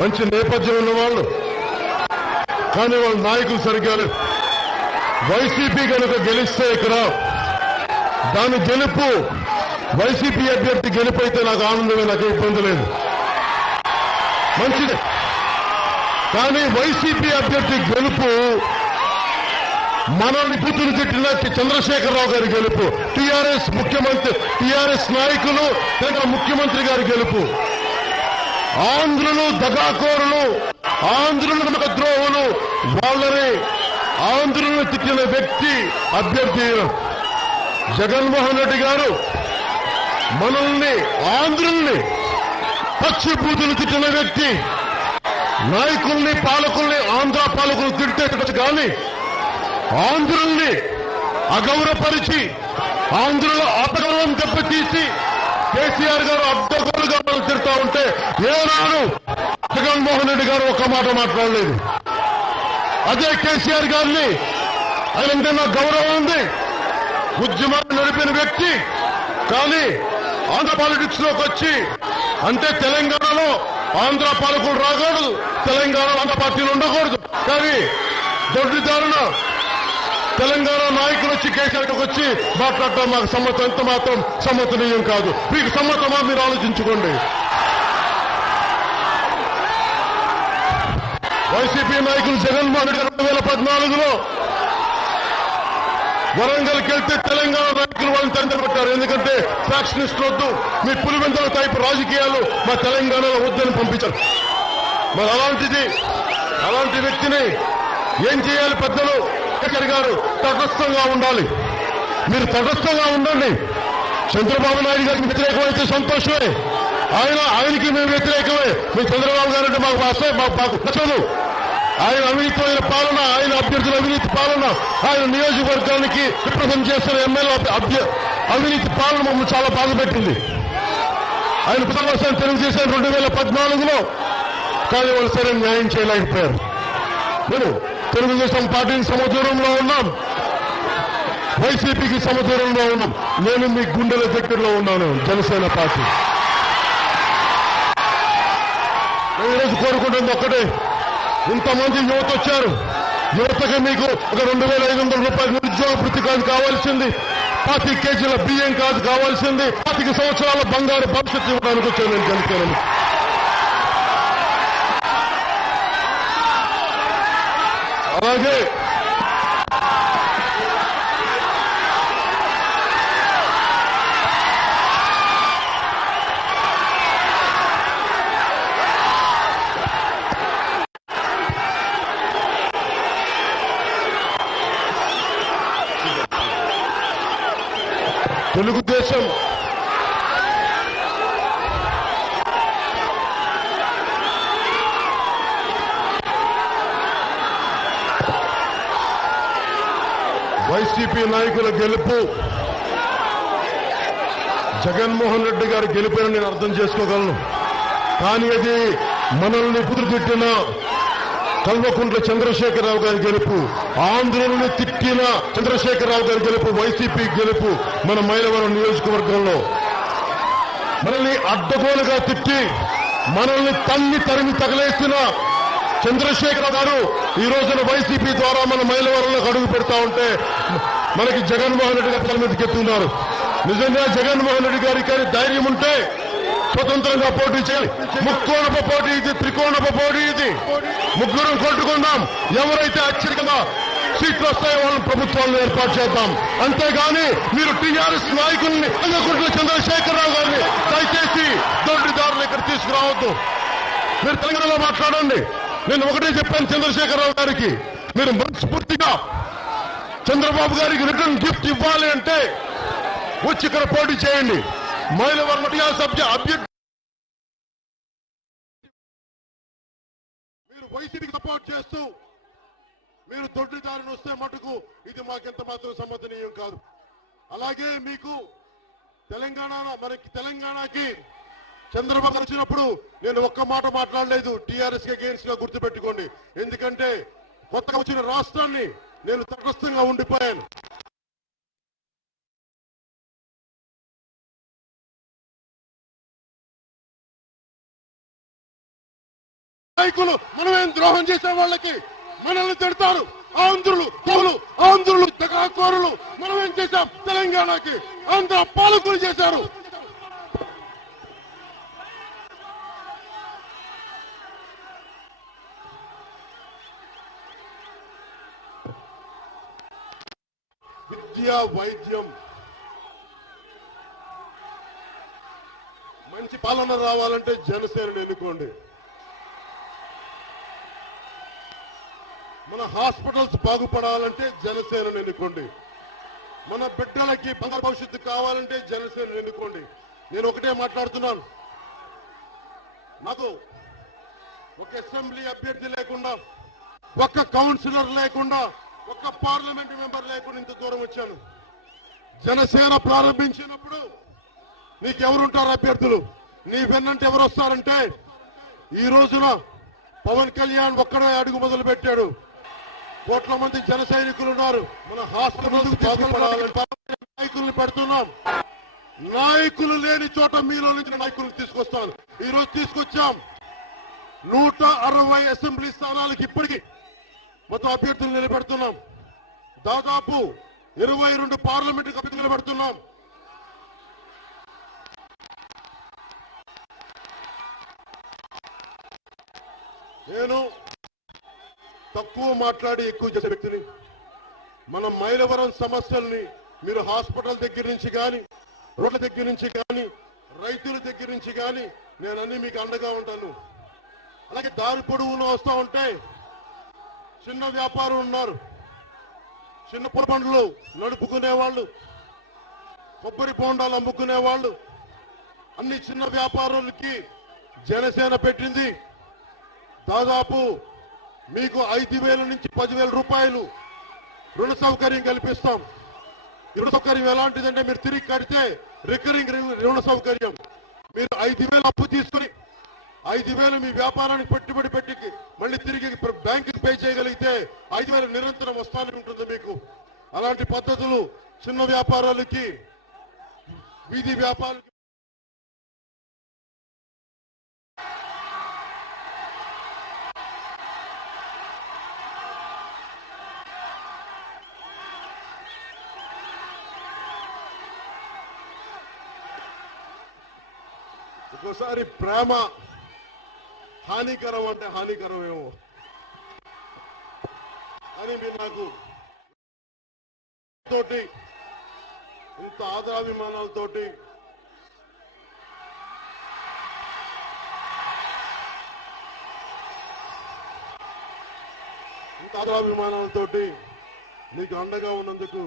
మంచి నేపథ్యం ఉన్న వాళ్ళు, కానీ వాళ్ళ నాయకులు సరిగ్గా లేరు. వైసీపీ కనుక గెలిస్తే ఇక్కడ దాని గెలుపు వైసీపీ అభ్యర్థి గెలుపు అయితే నాకు ఆనందమే, నాకు ఇబ్బంది లేదు, మంచిది. కానీ వైసీపీ అభ్యర్థి గెలుపు మనల్ని బూతులు తిట్టిన చంద్రశేఖరరావు గారి గెలుపు, టీఆర్ఎస్ ముఖ్యమంత్రి, టీఆర్ఎస్ నాయకులు తెలంగాణ ముఖ్యమంత్రి గారి గెలుపు, ఆంధ్రులు దగాకోరులు, ఆంధ్రులు నమ్మకద్రోహులు, వాళ్ళని ఆంధ్రులను తిట్టిన వ్యక్తి అభ్యర్థి జగన్మోహన్ రెడ్డి గారు మనల్ని ఆంధ్రుల్ని పచ్చి బూతులు తిట్టిన వ్యక్తి, నాయకుల్ని పాలకుల్ని ఆంధ్ర పాలకులు తిడితే కానీ ఆంధ్రుల్ని అగౌరవపరిచి ఆంధ్రుల ఆటగౌరవం దెబ్బతీసి కేసీఆర్ గారు అడ్డగోలుగా మనం తిడతా ఉంటే ఏనాడు జగన్మోహన్ రెడ్డి గారు ఒక్క మాట మాట్లాడలేదు. అదే కేసీఆర్ గారిని ఆయనంటే నాకు గౌరవం ఉంది, ఉద్యమాన్ని నడిపిన వ్యక్తి, కానీ ఆంధ్ర పాలిటిక్స్ లోకి వచ్చి అంటే తెలంగాణలో ఆంధ్ర పాలకులు రాకూడదు, తెలంగాణలో ఆంధ్ర పార్టీలు ఉండకూడదు, కానీ దొడ్డిదారున తెలంగాణ నాయకులు వచ్చి కేసీఆర్కి వచ్చి మాట్లాడటం మాకు సమ్మతం, ఎంత మాత్రం సమ్మతనీయం కాదు. మీకు సమ్మతమా మీరు ఆలోచించుకోండి. వైసీపీ నాయకులు జగన్మోహన్ రెడ్డి 2014లో వరంగల్కి వెళ్తే తెలంగాణ నాయకులు వాళ్ళని తండ్రి ఎందుకంటే ఫ్యాక్షనిస్టులు వద్దు, మీ పులివెందుల టైపు రాజకీయాలు మా తెలంగాణలో వద్దని పంపించారు. మరి అలాంటి వ్యక్తిని ఏం చేయాలి? పెద్దలు కేసీఆర్ గారు తటస్థంగా ఉండాలి. మీరు తటస్థంగా ఉండండి. చంద్రబాబు నాయుడు గారికి వ్యతిరేకమైతే సంతోషమే, ఆయనకి మేము వ్యతిరేకమే. మీ చంద్రబాబు గారు అంటే మాకు నచ్చదు. ఆయన అవినీతిమైన పాలన, ఆయన అభ్యర్థుల అవినీతి పాలన, ఆయన నియోజకవర్గానికి రిప్రజెంట్ చేస్తున్న ఎమ్మెల్యే అవినీతి పాలన మమ్మల్ని చాలా బాధపెట్టింది. ఆయన పునర్వసనం తెలుగుదేశం 2014లో, కానీ వాళ్ళు సరైన న్యాయం చేయలేకపోయారు. నేను తెలుగుదేశం పార్టీకి సమదూరంలో ఉన్నాం, వైసీపీకి సమదూరంలో ఉన్నాం. నేను మీ గుండెల దగ్గరలో ఉన్నాను, జనసేన పార్టీ. నేను ఈరోజు కోరుకుంటుంది ఒక్కటే, ఇంతమంది యువత వచ్చారు. యువతకి మీకు ఒక 2,500 రూపాయల నిరుద్యోగ వృత్తి కాదు కావాల్సింది, 25 కేజీల బియ్యం కాదు కావాల్సింది, 25 సంవత్సరాల బంగారు భవిష్యత్తు ఇవ్వడానికి వచ్చాను నేను జనసేన. అలాగే తెలుగుదేశం వైసీపీ నాయకుల గెలుపు జగన్మోహన్ రెడ్డి గారి గెలుపని నేను అర్థం చేసుకోగలను. కానీ అది మనల్ని తిట్టిన కల్వకుంట్ల చంద్రశేఖరరావు గారి గెలుపు, ఆంధ్రులను తిట్టిన చంద్రశేఖరరావు గారి గెలుపు, వైసీపీ గెలుపు. మన మైలవరం నియోజకవర్గంలో మనల్ని అడ్డగోలుగా తిట్టి మనల్ని తరిమి తగలేసిన చంద్రశేఖరరావు గారు ఈ రోజున వైసీపీ ద్వారా మన మైలవరంలోకి అడుగు పెడతా ఉంటే మనకి జగన్మోహన్ రెడ్డి గారి తల మీదకి ఎత్తున్నారు. నిజంగా జగన్మోహన్ రెడ్డి గారికి ధైర్యం ఉంటే స్వతంత్రంగా పోటీ చేయాలి. ముక్కోణపు పోటీ ఇది, త్రికోణపు పోటీ ఇది. ముగ్గురం కొట్టుకుందాం, ఎవరైతే అత్యధికంగా సీట్లు వస్తాయో వాళ్ళని ప్రభుత్వాలను ఏర్పాటు చేద్దాం. అంతేగాని మీరు టీఆర్ఎస్ నాయకుల్ని చంద్రశేఖరరావు గారిని దయచేసి దొడ్డిదారులు ఇక్కడ తీసుకురావద్దు. మీరు తెలంగాణలో మాట్లాడండి. నేను ఒకటే చెప్పాను చంద్రశేఖరరావు గారికి, మీరు మనస్ఫూర్తిగా చంద్రబాబు గారికి రిటర్న్ గిఫ్ట్ ఇవ్వాలి అంటే వచ్చి ఇక్కడ పోటీ చేయండి. మైలవరం అభ్యర్థి మీరు వైసీపీకి సపోర్ట్ చేస్తూ మీరు దొడ్డిదారిని వస్తే మటుకు ఇది మాకెంత మాత్రం సమర్థనీయం కాదు. అలాగే మీకు తెలంగాణకి చంద్రబాబు వచ్చినప్పుడు నేను ఒక్క మాట మాట్లాడలేదు టీఆర్ఎస్ కి అగేన్స్ట్ గా, గుర్తుపెట్టుకోండి. ఎందుకంటే కొత్తగా వచ్చిన రాష్ట్రాన్ని నేను తటస్థంగా ఉండిపోయాను. నాయకులు మనమేం ద్రోహం చేసే వాళ్ళకి మనల్ని తిడతారు. ఆంధ్రులు కవులు, ఆంధ్రులు తెగాకోరులు మనమేం చేశాం తెలంగాణకి? ఆంధ్ర పాలకులు చేశారు. విద్య, వైద్యం, మంచి పాలన రావాలంటే జనసేనను ఎన్నుకోండి. మన హాస్పిటల్స్ బాగుపడాలంటే జనసేనను ఎన్నుకోండి. మన బిడ్డలకి బంగారు భవిష్యత్తు కావాలంటే జనసేనను ఎన్నుకోండి. నేను ఒకటే మాట్లాడుతున్నాను. నాకు ఒక అసెంబ్లీ అభ్యర్థి లేకుండా, ఒక్క కౌన్సిలర్ లేకుండా, ఒక్క పార్లమెంట్ మెంబర్ లేకుండా ఇంత దూరం వచ్చాను. జనసేన ప్రారంభించినప్పుడు నీకెవరుంటారు అభ్యర్థులు? నీ వెన్నంటే ఎవరు వస్తారంటే, ఈ రోజున పవన్ కళ్యాణ్ ఒక్కడే అడుగు మొదలు పెట్టాడు. కోట్ల మంది జన సైనికులు ఉన్నారు. మన హాస్పిటల్స్ బాగుపడాలంటే నాయకుల్ని పెడుతున్నాం. నాయకులు లేని చోట మీలో నుంచి నాయకులను తీసుకొస్తాను. ఈ రోజు తీసుకొచ్చాం. 160 అసెంబ్లీ స్థానాలకు ఇప్పటికీ మొత్తం అభ్యర్థులు నిలబెడుతున్నాం. దాదాపు 22 పార్లమెంటు అభ్యర్థులు నిలబెడుతున్నాం. నేను తక్కువ మాట్లాడి ఎక్కువ చేసే వ్యక్తిని. మన మైలవరం సమస్యల్ని మీరు హాస్పిటల్ దగ్గర నుంచి కానీ, రోడ్ల దగ్గర నుంచి కానీ, రైతుల దగ్గర నుంచి కానీ నేను అన్ని మీకు అండగా ఉంటాను. అలాగే దారి పొడవునా వస్తా ఉంటే చిన్న వ్యాపారం ఉన్నారు, చిన్న పొరబండ్లు నడుపుకునే వాళ్ళు, కొబ్బరి బోండాలు అమ్ముకునే వాళ్ళు, అన్ని చిన్న వ్యాపారులకి జనసేన పెట్టింది. దాదాపు మీకు 5,000 నుంచి 10,000 రూపాయలు రుణ సౌకర్యం కల్పిస్తాం. రుణ సౌకర్యం ఎలాంటిదంటే, మీరు తిరిగి కడితే రికరింగ్ రుణ సౌకర్యం. మీరు 5,000 అప్పు తీసుకుని 5,000 మీ వ్యాపారానికి పెట్టుబడి పెట్టి మళ్ళీ తిరిగి బ్యాంకుకి పే చేయగలిగితే 5,000 నిరంతరం వస్తానే ఉంటుంది మీకు. అలాంటి పద్ధతులు చిన్న వ్యాపారాలకి, వీధి వ్యాపారాలకి ఒక్కోసారి ప్రేమ హానికరం అంటే హానికరమేమో అని మీరు నాకు తోటి ఇంత ఆదరాభిమానాలతోటి మీకు అండగా ఉన్నందుకు